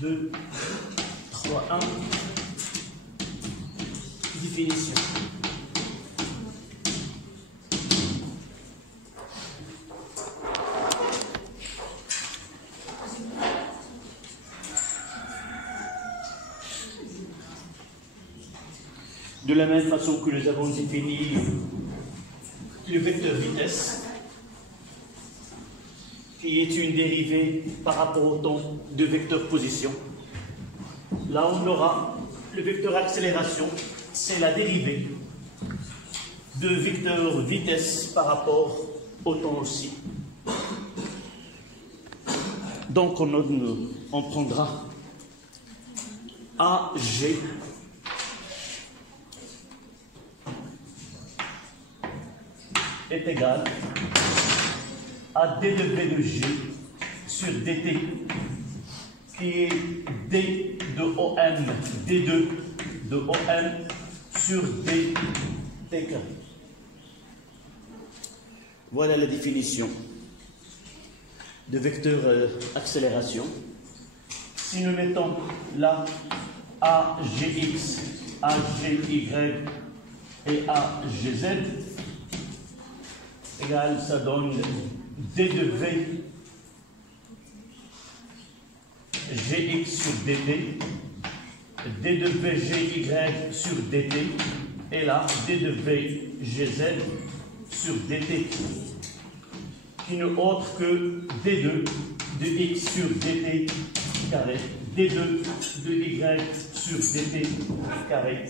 2, 3, 1. Définition. De la même façon que nous avons défini le vecteur vitesse, qui est une dérivée par rapport au temps de vecteur position. Là, on aura le vecteur accélération, c'est la dérivée de vecteur vitesse par rapport au temps aussi. Donc, on prendra AG est égal à d2v de g sur dt, qui est d de OM, d2 de OM sur dt carré. Voilà la définition de vecteur accélération. Si nous mettons là AGX, AGY et AGZ, égal, ça donne d de v gx sur dt, d de v gy sur dt, et là, d de v gz sur dt, qui n'est autre que d2 de x sur dt carré, d2 de y sur dt carré,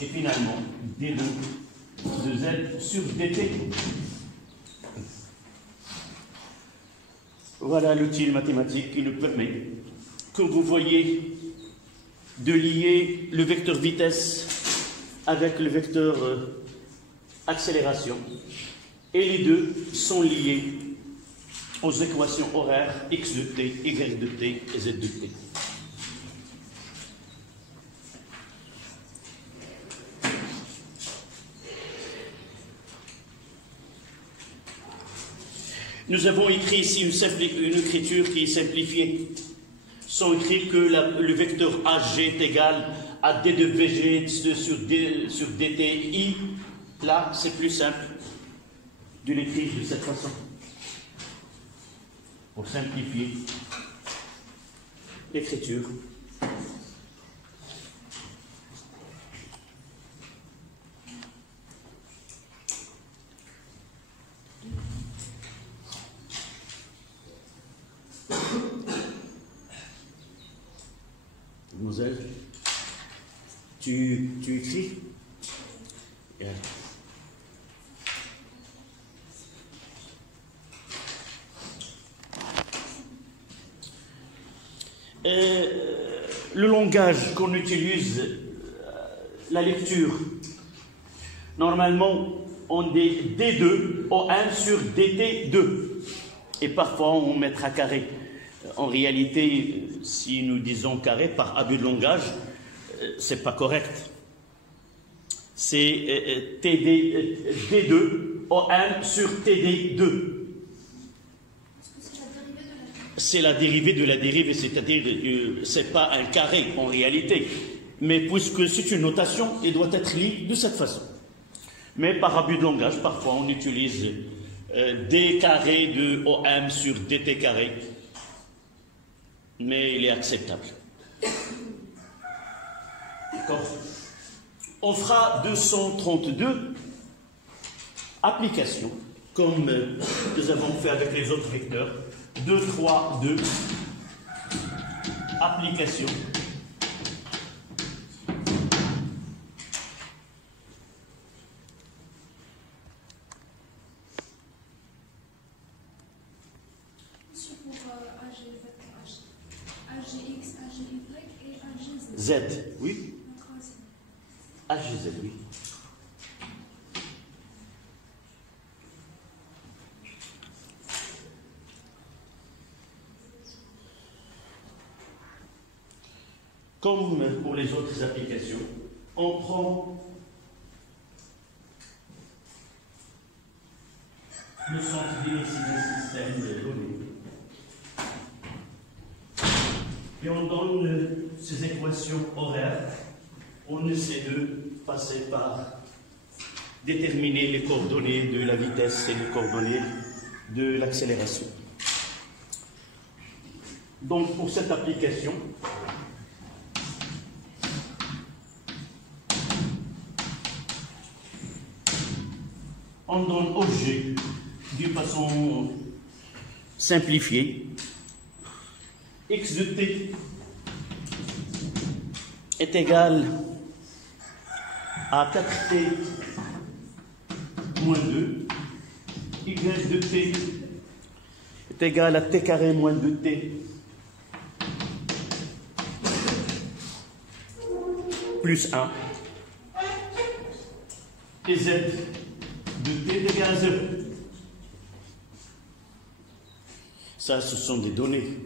et finalement, d2 de z sur dt. Voilà l'outil mathématique qui nous permet, comme vous voyez, de lier le vecteur vitesse avec le vecteur accélération. Et les deux sont liés aux équations horaires x de t, y de t et z de t. Nous avons écrit ici une écriture qui est simplifiée, sans écrire que le vecteur AG est égal à d de VG sur dti. Là, c'est plus simple de l'écrire de cette façon, pour simplifier l'écriture. Mademoiselle, tu écris? Yeah. Le langage qu'on utilise, la lecture, normalement, on dit D2 O1 sur DT2. Et parfois, on mettra carré. En réalité, si nous disons carré par abus de langage, c'est pas correct. C'est D2 O1 sur TD2. C'est la dérivée de la dérivée, c'est-à-dire c'est pas un carré en réalité. Mais puisque c'est une notation, il doit être lu de cette façon. Mais par abus de langage, parfois on utilise D carré de OM sur DT carré. Mais il est acceptable. D'accord. On fera 232 applications, comme nous avons fait avec les autres vecteurs. 2, 3, 2 applications. AGX, AGY et AGZ. Z, oui. AGZ, oui. Comme pour les autres applications, on prend le centre d'inertie d'un système de données. et on donne ces équations horaires. On essaie de passer par déterminer les coordonnées de la vitesse et les coordonnées de l'accélération. Donc pour cette application, on donne au G d'une façon simplifiée x de t est égal à 4t moins 2, y de t est égal à t carré moins 2t plus 1, et z de t est égal à 0. Ça, ce sont des données.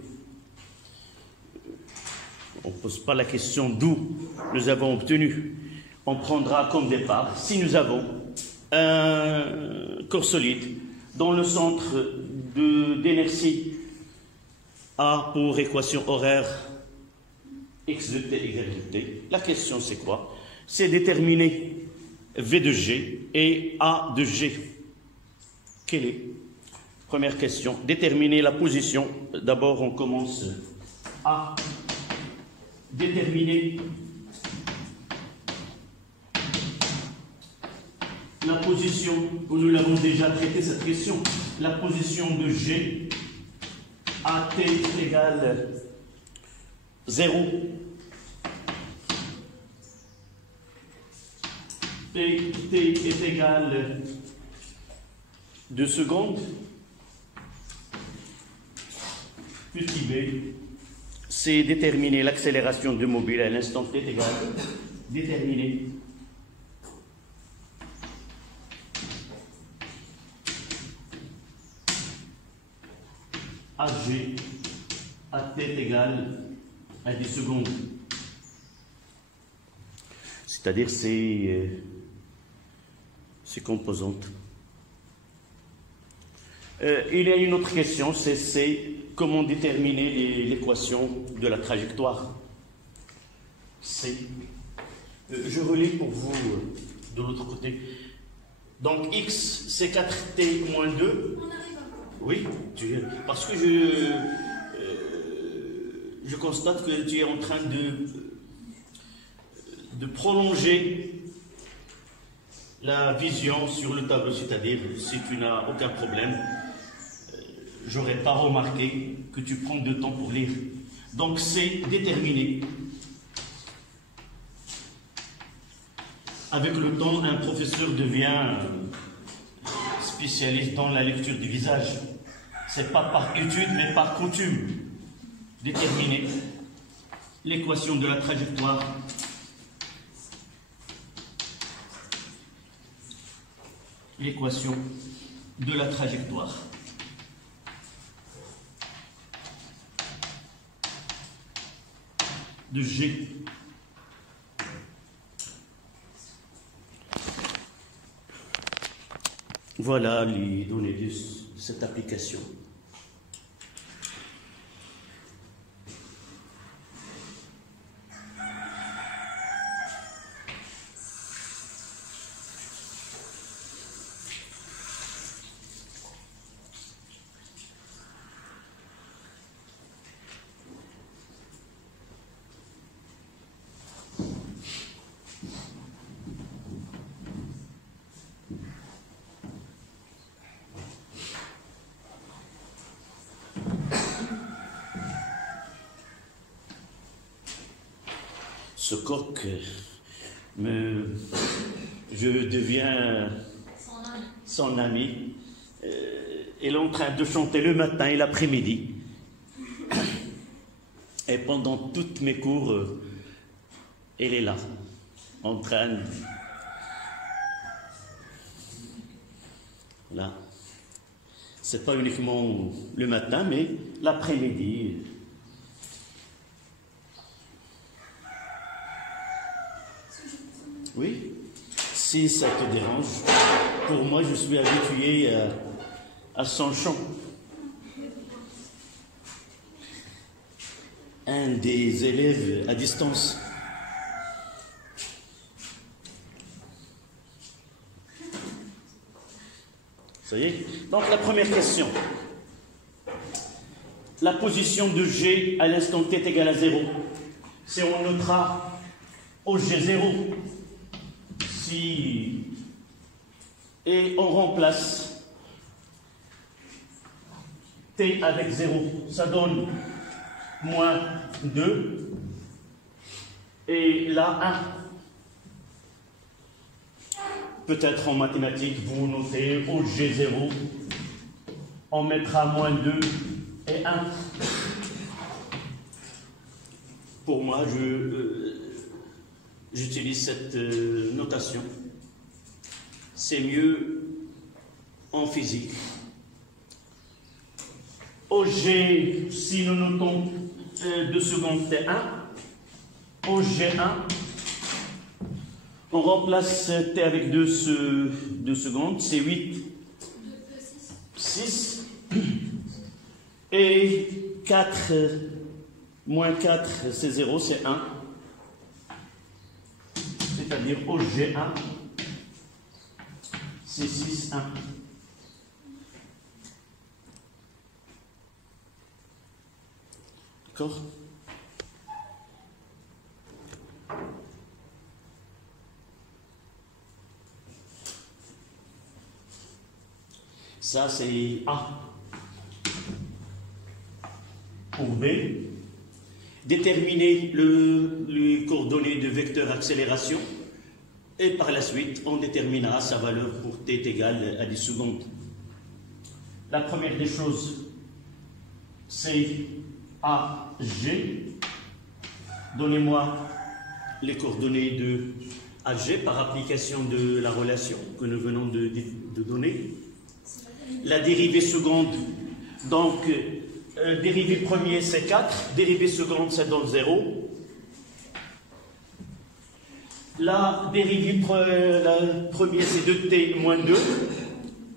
On ne pose pas la question d'où nous avons obtenu. On prendra comme départ, si nous avons un corps solide dont le centre d'inertie A pour équation horaire x de t, y de t. La question c'est quoi? C'est déterminer V de G et A de G. Quelle est? Première question, déterminer la position. D'abord on commence à déterminer la position, nous l'avons déjà traité cette question, la position de G à t égale 0 et t est égal 2 secondes, petit b, c'est déterminer l'accélération de mobile à l'instant t égale déterminer AG à t égale à 10 secondes. C'est-à-dire ces composantes. Il y a une autre question, c'est comment déterminer l'équation de la trajectoire. Je relis pour vous de l'autre côté. Donc x, c'est 4t moins 2. On arrive à Oui, parce que je constate que tu es en train de prolonger la vision sur le tableau, c'est-à-dire si tu n'as aucun problème, j'aurais pas remarqué que tu prends de temps pour lire. Donc c'est déterminé. Avec le temps, un professeur devient spécialiste dans la lecture du visage. C'est pas par étude, mais par coutume. Déterminer l'équation de la trajectoire. L'équation de la trajectoire. De G. Voilà les données de cette application. Ce coq, je deviens son ami. Il est en train de chanter le matin et l'après-midi. Et pendant toutes mes cours, elle est là, en train de... Là. C'est pas uniquement le matin, mais l'après-midi. Oui, si ça te dérange, pour moi je suis habitué à son chant. un des élèves à distance. Ça y est? Donc la première question. La position de G à l'instant t est égale à 0. Si on notera au G0, si... et on remplace t avec 0, ça donne moins 2, et là 1. Peut-être en mathématiques, vous notez au G0, on mettra moins 2 et 1. Pour moi, j'utilise cette notation. C'est mieux en physique. Au G, si nous notons 2 secondes T1, au G1, on remplace T avec 2 secondes, c'est 8, 6, et 4, moins 4, c'est 0, c'est 1. C'est-à-dire au G1, c'est 6, 1. D'accord? Ça, c'est A. Pour B, déterminer les coordonnées de vecteur accélération et par la suite, on déterminera sa valeur pour t est égal à 10 secondes. La première des choses, c'est AG. Donnez-moi les coordonnées de AG par application de la relation que nous venons de donner. La dérivée seconde, donc dérivée premier c'est 4, dérivée seconde ça donne 0. La dérivée première c'est 2t moins 2,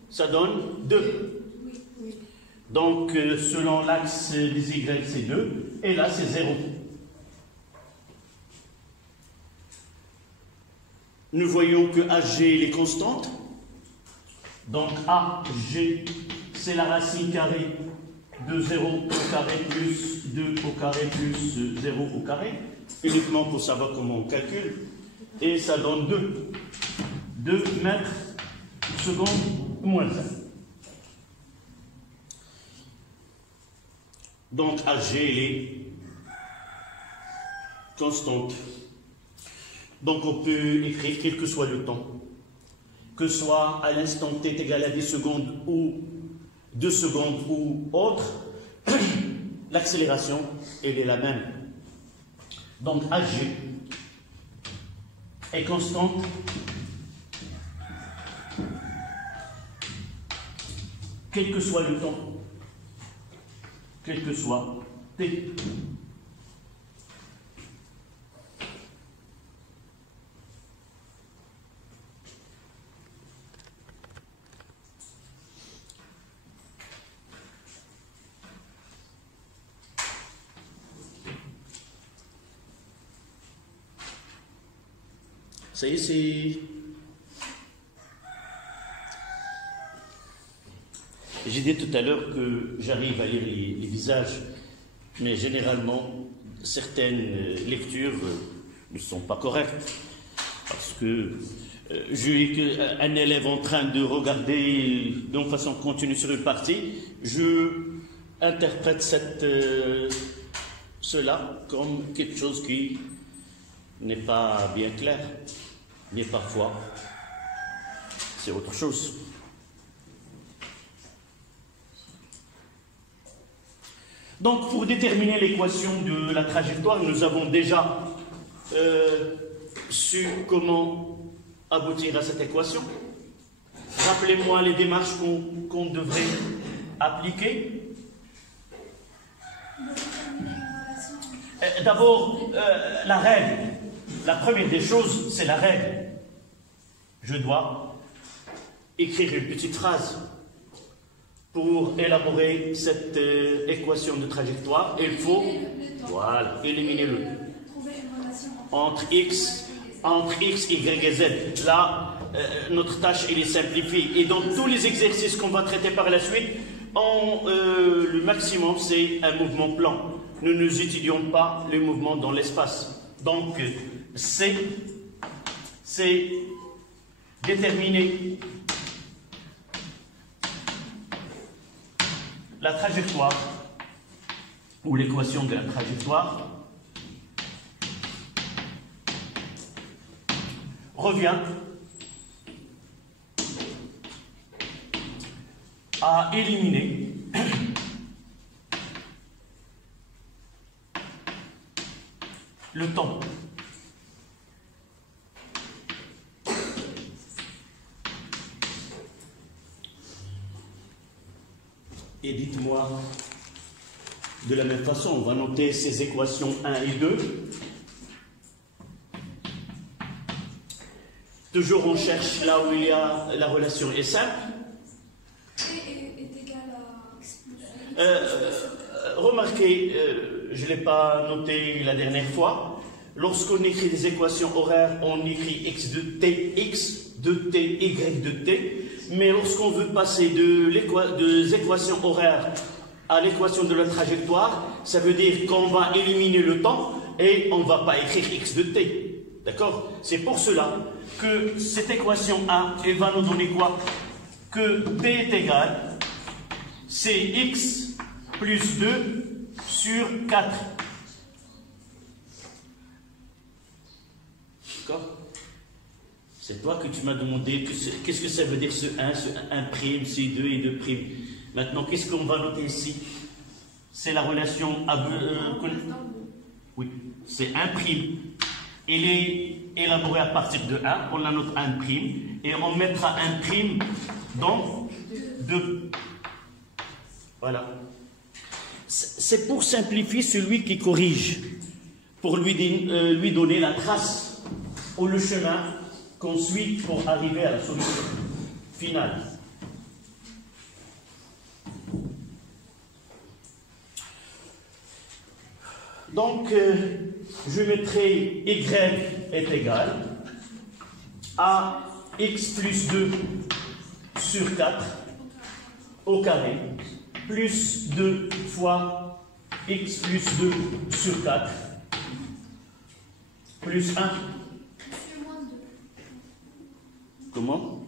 ça donne 2. Donc selon l'axe des y c'est 2, et là c'est 0. Nous voyons que AG est constante. Donc AG, c'est la racine carrée de 0 au carré plus 2 au carré plus 0 au carré, uniquement pour savoir comment on calcule. Et ça donne 2. 2 mètres seconde moins 1. Donc AG, elle est constante. Donc on peut écrire quel que soit le temps. Que ce soit à l'instant t est égal à 10 secondes ou 2 secondes ou autre, l'accélération, elle est la même. Donc AG est constante quel que soit le temps, quel que soit t. Ça y est, c'est... J'ai dit tout à l'heure que j'arrive à lire les visages, mais généralement, certaines lectures ne sont pas correctes. Parce que j'ai vu un élève en train de regarder de façon continue sur une partie, je interprète cela comme quelque chose qui n'est pas bien clair. Mais parfois, c'est autre chose. Donc, pour déterminer l'équation de la trajectoire, nous avons déjà su comment aboutir à cette équation. Rappelez-moi les démarches qu'on devrait appliquer. D'abord, la règle. La première des choses, c'est la règle. Je dois écrire une petite phrase. pour élaborer cette équation de trajectoire, il faut voilà, éliminer le trouver une relation entre x, y et z. Là, notre tâche elle est simplifiée. Et dans tous les exercices qu'on va traiter par la suite, le maximum c'est un mouvement plan. Nous n'étudions pas les mouvements dans l'espace. Donc, c'est déterminer la trajectoire ou l'équation de la trajectoire revient à éliminer le temps. Et dites-moi, de la même façon, on va noter ces équations 1 et 2. Toujours on cherche là où il y a la relation est simple. est égal à x plus Remarquez, je ne l'ai pas noté la dernière fois, lorsqu'on écrit des équations horaires, on écrit x de t, x de t, y de t. Mais lorsqu'on veut passer des équations horaires à l'équation de la trajectoire, ça veut dire qu'on va éliminer le temps et on ne va pas écrire x de t. D'accord? C'est pour cela que cette équation A, elle va nous donner quoi? Que t est égal, c'est x plus 2 sur 4. D'accord? C'est toi que tu m'as demandé qu'est-ce que ça veut dire ce 1, ce 1', ce 2 et 2'. Maintenant, qu'est-ce qu'on va noter ici? C'est la relation oui, c'est 1'. Il est élaboré à partir de 1, on la note 1', et on mettra 1' dans 2. Voilà. C'est pour simplifier celui qui corrige, pour lui donner la trace ou le chemin qu'on suit pour arriver à la solution finale. Donc, je mettrai y est égal à x plus 2 sur 4 au carré, plus 2 fois x plus 2 sur 4, plus 1. Comment?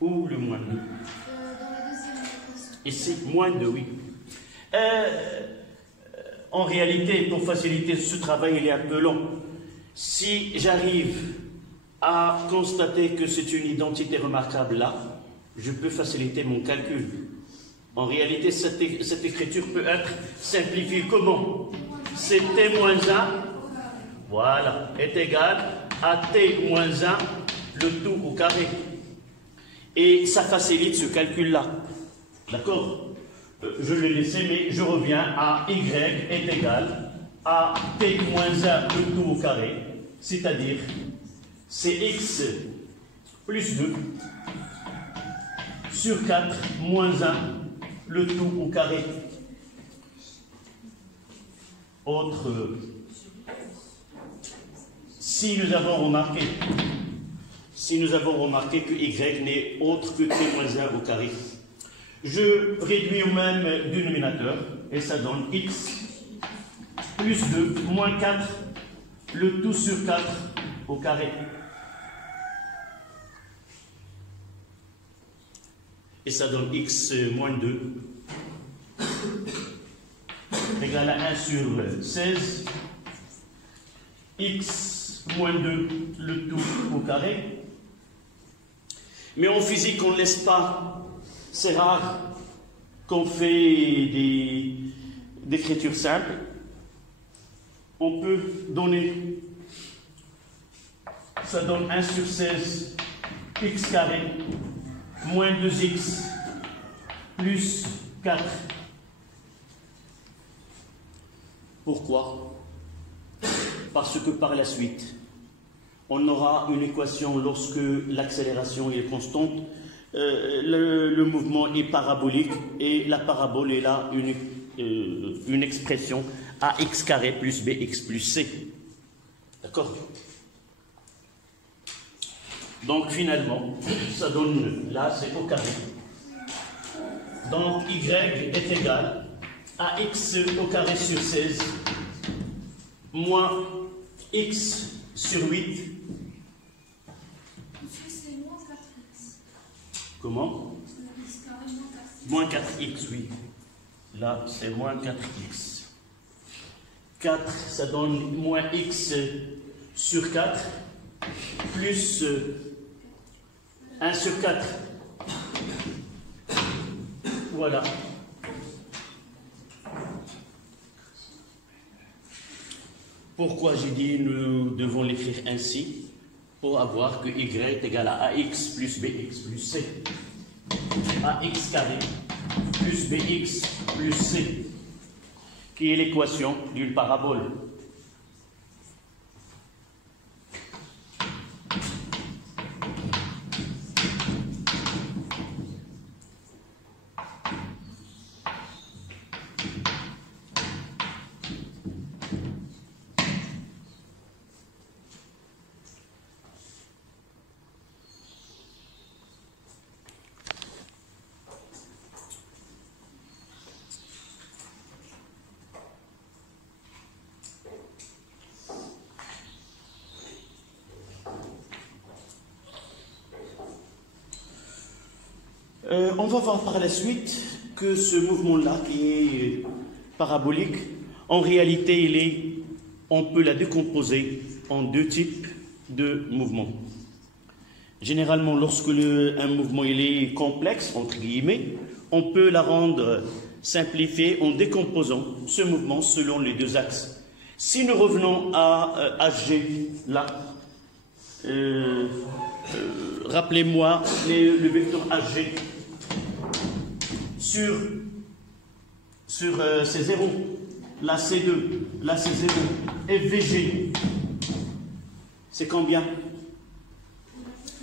Ou le moins 2? dans la deuxième équation. Ici, moins 2, oui. En réalité, pour faciliter ce travail, il est un peu long. Si j'arrive à constater que c'est une identité remarquable là, je peux faciliter mon calcul. En réalité, cette écriture peut être simplifiée comment? C'est t moins 1, voilà, est égal à t moins 1, le tout au carré. Et ça facilite ce calcul-là. D'accord? Je l'ai laissé, mais je reviens à y est égal à t moins 1, le tout au carré. C'est-à-dire, c'est x plus 2 sur 4 moins 1, le tout au carré. Autre, si nous avons remarqué que y n'est autre que t moins 1 au carré, je réduis au même dénominateur et ça donne x plus 2 moins 4, le tout sur 4 au carré. Et ça donne x moins 2 égale à 1 sur 16, x moins 2, le tout au carré. Mais en physique, on ne laisse pas, c'est rare qu'on fait des écritures simples. On peut donner, ça donne 1 sur 16, x carré, moins 2x, plus 4. Pourquoi? Parce que par la suite, on aura une équation lorsque l'accélération est constante, le mouvement est parabolique et la parabole est là une expression ax carré plus bx plus c. D'accord? Donc finalement, ça donne, là c'est au carré. Donc y est égal à x au carré sur 16 moins x sur 8. C'est moins 4x. Comment? X carré Moins 4x, oui. Là, c'est moins 4x. 4, ça donne moins x sur 4, plus 1 sur 4. Voilà. Pourquoi j'ai dit nous devons l'écrire ainsi? Pour avoir que y est égal à ax plus bx plus c. Ax carré plus bx plus c, qui est l'équation d'une parabole. On va voir par la suite que ce mouvement-là, qui est parabolique, en réalité, on peut la décomposer en deux types de mouvements. Généralement, lorsque un mouvement il est complexe, entre guillemets, on peut la rendre simplifiée en décomposant ce mouvement selon les deux axes. Si nous revenons à HG, là, rappelez-moi le vecteur HG sur ces zéros, là c'est 2, là c'est 0, et VG, c'est combien?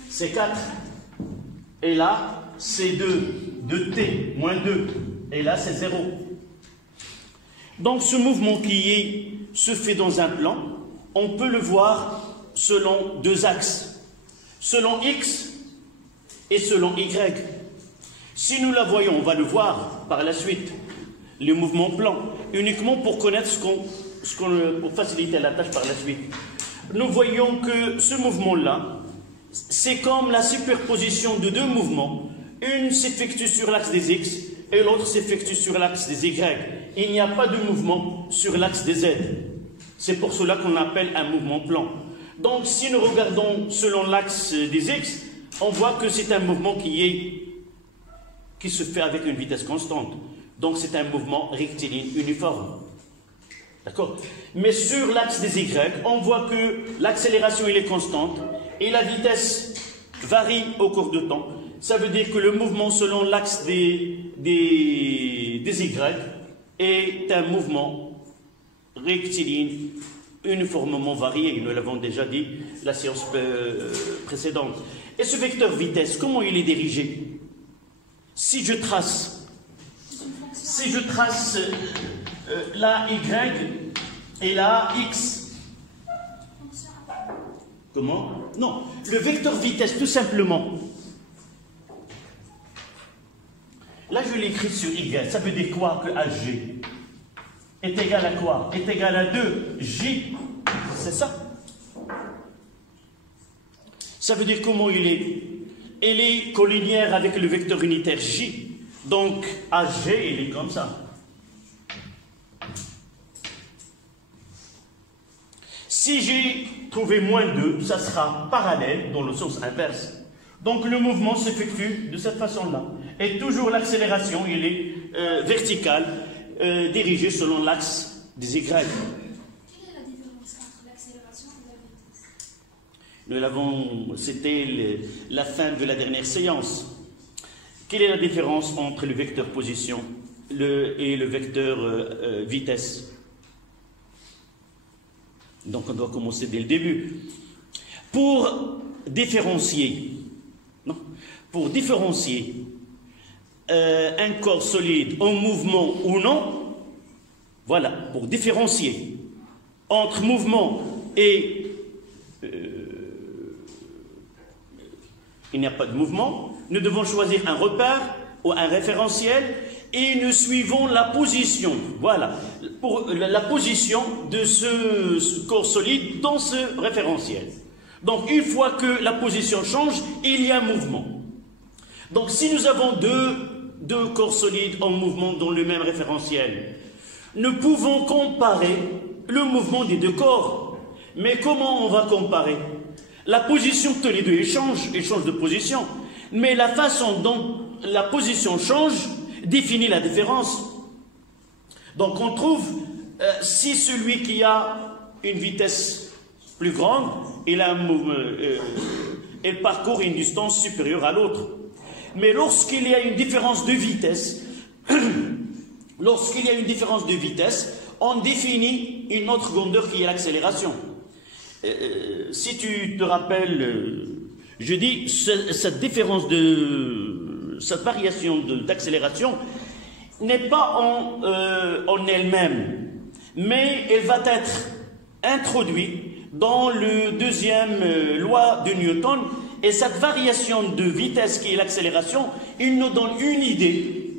C'est 4. Et là, c'est 2, 2t, moins 2, et là c'est 0. Donc ce mouvement se fait dans un plan, on peut le voir selon deux axes, selon x et selon y. Si nous la voyons, on va le voir par la suite, le mouvement plan, uniquement pour connaître pour faciliter la tâche par la suite. Nous voyons que ce mouvement-là, c'est comme la superposition de deux mouvements. Une s'effectue sur l'axe des x et l'autre s'effectue sur l'axe des y. Il n'y a pas de mouvement sur l'axe des z. C'est pour cela qu'on appelle un mouvement plan. Donc si nous regardons selon l'axe des x, on voit que c'est un mouvement qui se fait avec une vitesse constante. Donc c'est un mouvement rectiligne uniforme. D'accord? Mais sur l'axe des y, on voit que l'accélération est constante et la vitesse varie au cours du temps. Ça veut dire que le mouvement selon l'axe des y est un mouvement rectiligne uniformément varié. Nous l'avons déjà dit la séance précédente. Et ce vecteur vitesse, comment il est dirigé? Si je trace la y et la x, comment? Non, le vecteur vitesse, tout simplement. Là, je l'écris sur y. Ça veut dire quoi que HG est égal à quoi? Est égal à 2J. C'est ça? Ça veut dire comment il est? Elle est collinéaire avec le vecteur unitaire J. Donc, HG, il est comme ça. Si j'ai trouvé moins 2, ça sera parallèle dans le sens inverse. Donc, le mouvement s'effectue de cette façon-là. Et toujours l'accélération, il est verticale, dirigée selon l'axe des Y. Quelle est la différence entre l'accélération et la vitesse? Nous l'avons, c'était la fin de la dernière séance. Quelle est la différence entre le vecteur position et le vecteur vitesse? Donc on doit commencer dès le début. Pour différencier pour différencier un corps solide en mouvement ou non, voilà, pour différencier entre mouvement et il n'y a pas de mouvement, nous devons choisir un repère ou un référentiel et nous suivons la position, voilà, pour la position de ce corps solide dans ce référentiel. Donc une fois que la position change, il y a un mouvement. Donc si nous avons deux corps solides en mouvement dans le même référentiel, nous pouvons comparer le mouvement des deux corps. Mais comment on va comparer? La position de tous les deux, ils changent de position. Mais la façon dont la position change définit la différence. Donc on trouve, si celui qui a une vitesse plus grande, il parcourt une distance supérieure à l'autre. Mais lorsqu'il y a une différence de vitesse, on définit une autre grandeur qui est l'accélération. Si tu te rappelles, je dis, cette variation d'accélération n'est pas en elle-même, mais elle va être introduite dans le deuxième loi de Newton, et cette variation de vitesse qui est l'accélération, il nous donne une idée,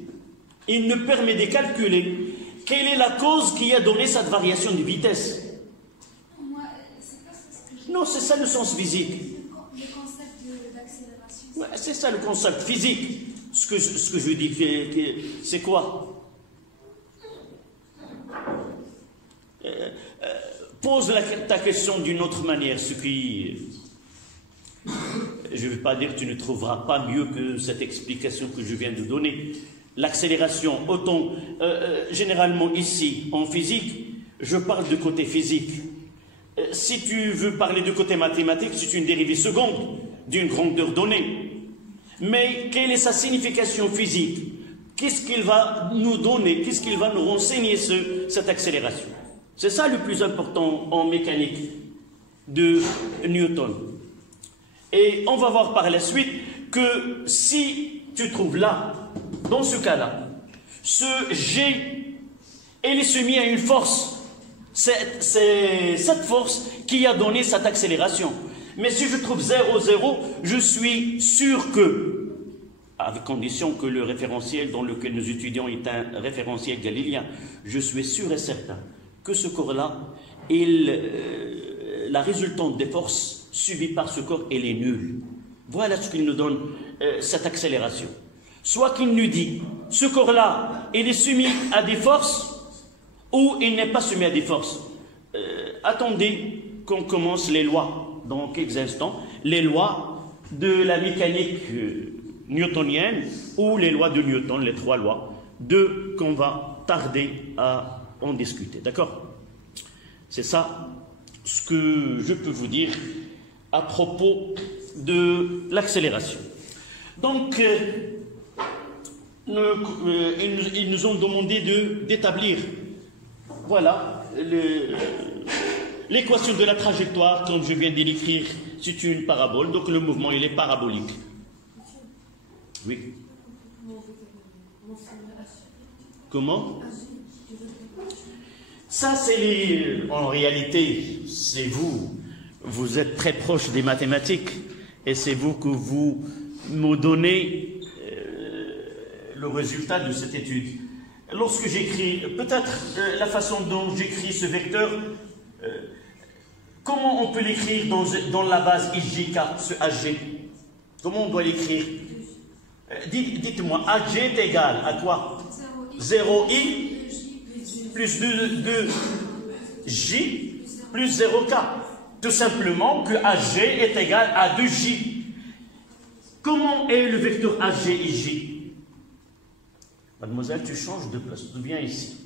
il nous permet de calculer quelle est la cause qui a donné cette variation de vitesse. Non, c'est ça le sens physique. Le concept d'accélération. Ouais, c'est ça le concept physique. Ce que je dis, c'est quoi? Pose ta question d'une autre manière, ce qui... Je ne veux pas dire que tu ne trouveras pas mieux que cette explication que je viens de donner. L'accélération, autant, généralement ici, en physique, je parle de côté physique. Si tu veux parler de côté mathématique, c'est une dérivée seconde d'une grandeur donnée. Mais quelle est sa signification physique? Qu'est-ce qu'il va nous donner? Qu'est-ce qu'il va nous renseigner, cette accélération? C'est ça le plus important en mécanique de Newton. Et on va voir par la suite que si tu trouves là, dans ce cas-là, ce G, elle est soumise à une force. C'est cette force qui a donné cette accélération. Mais si je trouve 0, 0, je suis sûr que, avec condition que le référentiel dans lequel nous étudions est un référentiel galiléen, je suis sûr et certain que ce corps-là, la résultante des forces subies par ce corps, elle est nulle. Voilà ce qu'il nous donne, cette accélération. Soit qu'il nous dit, ce corps-là, il est soumis à des forces, ou il n'est pas soumis à des forces. Attendez qu'on commence les lois dans quelques instants, les lois de la mécanique newtonienne ou les lois de Newton, les trois lois, qu'on va tarder à en discuter. D'accord? C'est ça ce que je peux vous dire à propos de l'accélération. Donc, ils nous ont demandé d'établir, voilà, l'équation de la trajectoire, comme je viens de l'écrire, c'est une parabole, donc le mouvement, il est parabolique. Oui. Comment? Ça, c'est en réalité, c'est vous êtes très proche des mathématiques, et c'est vous que vous me donnez le résultat de cette étude. Lorsque j'écris, peut-être la façon dont j'écris ce vecteur, comment on peut l'écrire dans la base IJK, ce AG? Comment on doit l'écrire? Dites-moi, AG est égal à quoi? 0I plus 2J plus 0K. Tout simplement que AG est égal à 2J. Comment est le vecteur AG IJ? Mademoiselle, tu changes de place, tu viens ici.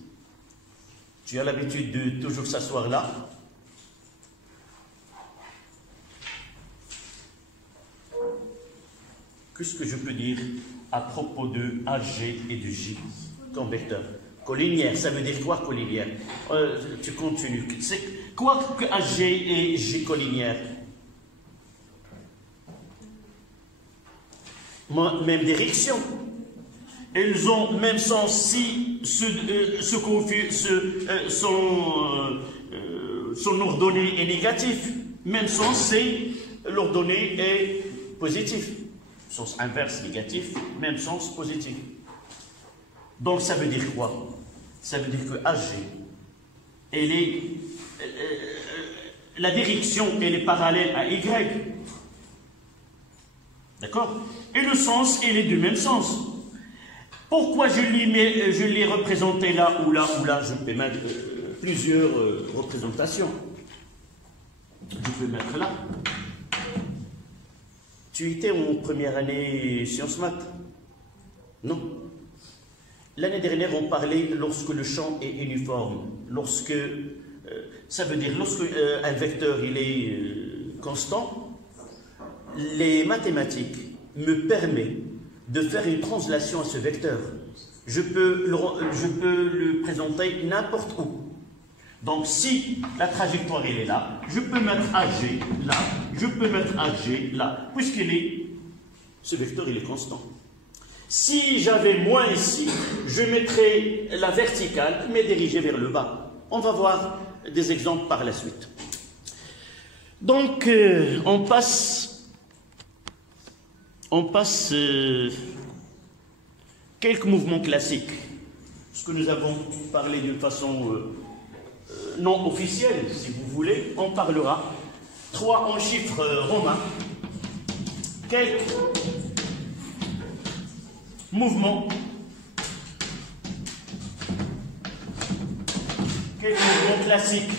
Tu as l'habitude de toujours s'asseoir là. Qu'est-ce que je peux dire à propos de AG et de J comme vecteur? Collinière, ça veut dire quoi, collinière? Tu continues. C'est quoi que AG et J collinière? même direction. Elles ont même sens si son ordonnée est négatif. Même sens si l'ordonnée est positif. Sens inverse négatif, même sens positif. Donc ça veut dire quoi? Ça veut dire que AG, la direction, elle est parallèle à Y. D'accord? Et le sens, il est du même sens. Pourquoi je l'ai représenté là ou là ou là? Je peux mettre plusieurs représentations. Je peux mettre là. Tu étais en première année sciences maths? Non. L'année dernière, on parlait lorsque le champ est uniforme. Lorsque, ça veut dire lorsque un vecteur il est constant, les mathématiques me permettent de faire une translation à ce vecteur. Je peux le présenter n'importe où. Donc si la trajectoire elle est là, je peux mettre AG là, je peux mettre AG là, ce vecteur il est constant. Si j'avais moins ici, je mettrais la verticale mais dirigée vers le bas. On va voir des exemples par la suite. Donc on passe quelques mouvements classiques, ce que nous avons parlé d'une façon non officielle, si vous voulez. On parlera 3 en chiffres romains, quelques mouvements classiques,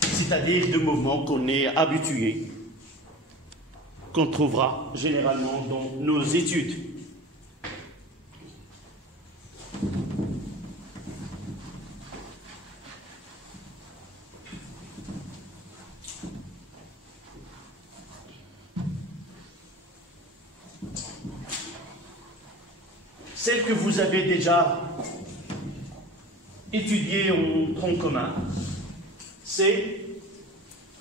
c'est-à-dire de mouvements qu'on est habitué, qu'on trouvera généralement dans nos études. Celle que vous avez déjà étudiée en tronc commun, c'est,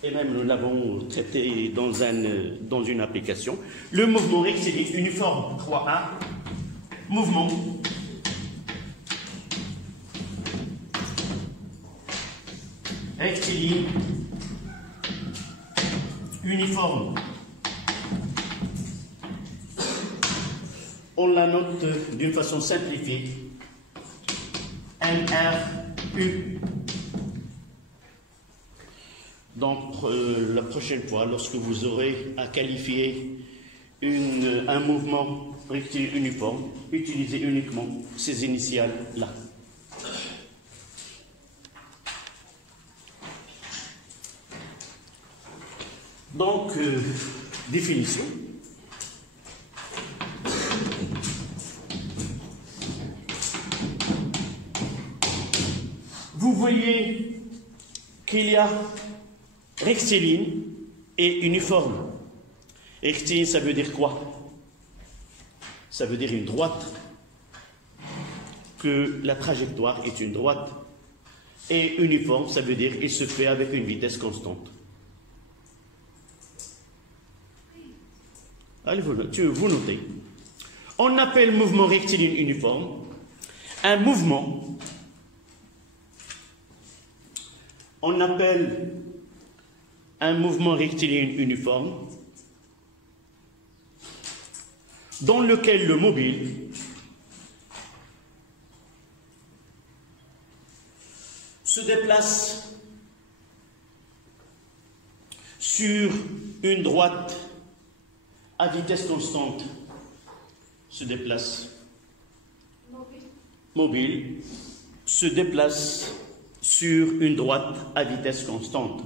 et même nous l'avons traité dans une application, le mouvement rectiligne uniforme 3A, mouvement rectiligne uniforme. On la note d'une façon simplifiée, MRU. Donc, la prochaine fois, lorsque vous aurez à qualifier un mouvement rectiligne uniforme, utilisez uniquement ces initiales-là. Donc, définition. Vous voyez qu'il y a rectiligne et uniforme. Rectiligne, ça veut dire quoi? Ça veut dire une droite, que la trajectoire est une droite. Et uniforme, ça veut dire qu'il se fait avec une vitesse constante. Allez, vous notez. On appelle mouvement rectiligne uniforme un mouvement. On appelle un mouvement rectiligne uniforme dans lequel le mobile se déplace sur une droite à vitesse constante, se déplace mobile, se déplace sur une droite à vitesse constante.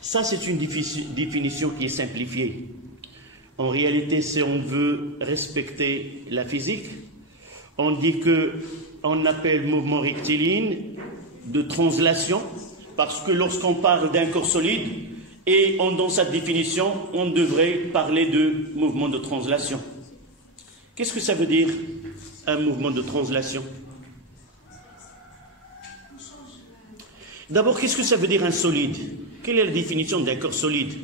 Ça, c'est une définition qui est simplifiée. En réalité, si on veut respecter la physique, on dit qu'on appelle mouvement rectiligne de translation, parce que lorsqu'on parle d'un corps solide, et dans sa définition, on devrait parler de mouvement de translation. Qu'est-ce que ça veut dire, un mouvement de translation? D'abord, qu'est-ce que ça veut dire un solide? Quelle est la définition d'un corps solide?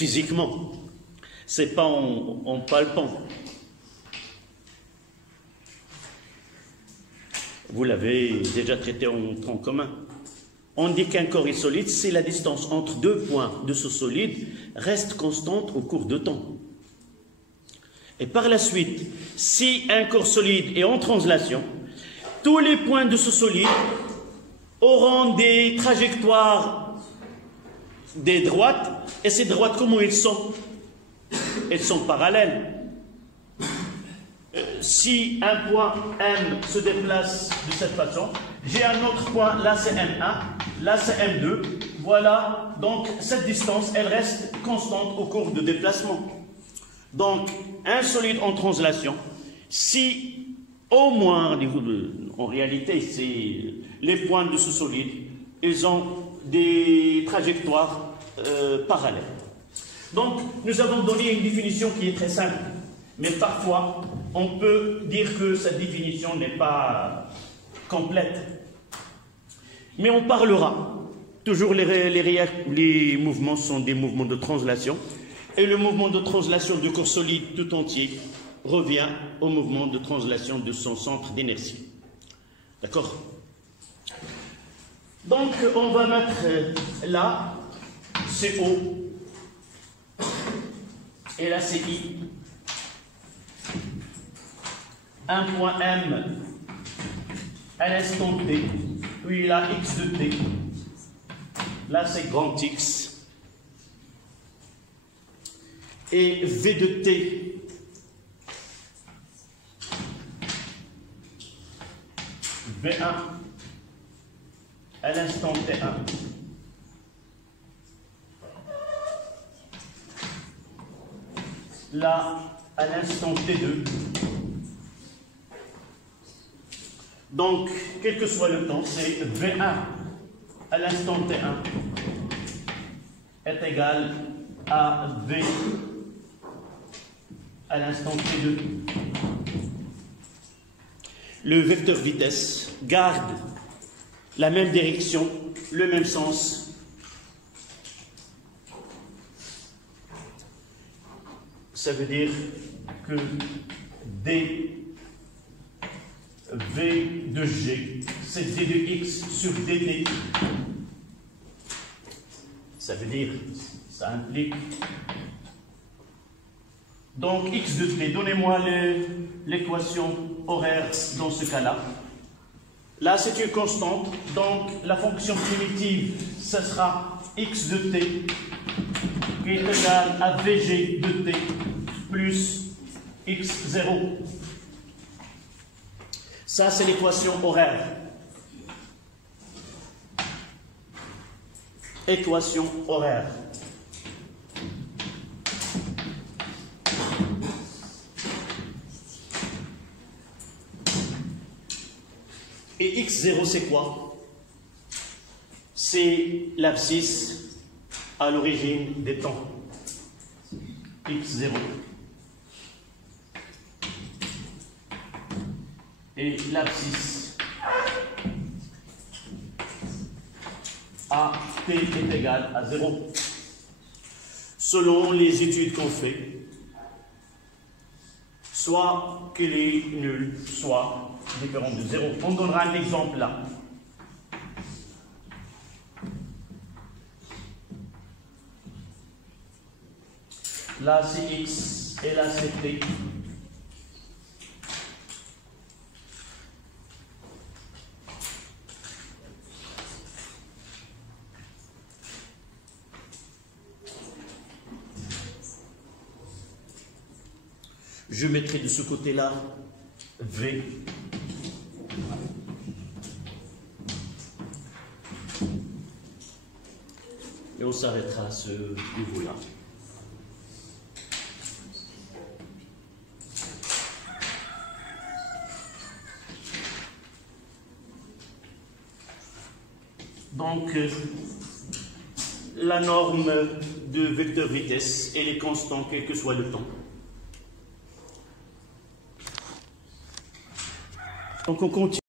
physiquement. C'est pas en palpant. Vous l'avez déjà traité en tronc commun. On dit qu'un corps est solide si la distance entre deux points de ce solide reste constante au cours de temps. Et par la suite, si un corps solide est en translation, tous les points de ce solide auront des trajectoires des droites. Et ces droites, comment elles sont? Elles sont parallèles. Si un point M se déplace de cette façon, j'ai un autre point, là c'est M1, là c'est M2. Voilà, donc cette distance, elle reste constante au cours de déplacement. Donc, un solide en translation, si au moins, en réalité, c'est les points de ce solide, ils ont des trajectoires parallèles. Donc, nous avons donné une définition qui est très simple, mais parfois, on peut dire que cette définition n'est pas complète. Mais on parlera. Toujours les mouvements sont des mouvements de translation. Et le mouvement de translation du corps solide tout entier revient au mouvement de translation de son centre d'inertie. D'accord? Donc, on va mettre là, c'est O, et là, c'est I. Un point M à l'instant T, puis là, X de T. Là, c'est grand X. Et V de T, V1 à l'instant T1. Là, à l'instant T2. Donc, quel que soit le temps, c'est V1 à l'instant T1 est égal à V à l'instant T2. Le vecteur vitesse garde la même direction, le même sens. Ça veut dire que dV de G, c'est d de x sur dt. Ça veut dire, ça implique. Donc, x de t, donnez-moi l'équation horaire dans ce cas-là. Là, c'est une constante, donc la fonction primitive, ce sera x de t qui est égal à vg de t plus x0. Ça, c'est l'équation horaire. Équation horaire. Et x0, c'est quoi? C'est l'abscisse à l'origine des temps. x0. Et l'abscisse à t est égal à 0. Selon les études qu'on fait, soit qu'elle est nulle, soit différente de 0. On donnera un exemple là. Là, c'est x et là, c'est t. Je mettrai de ce côté-là V. Et on s'arrêtera à ce niveau-là. Donc, la norme de vecteur vitesse, elle est constante quel que soit le temps. Donc on continue.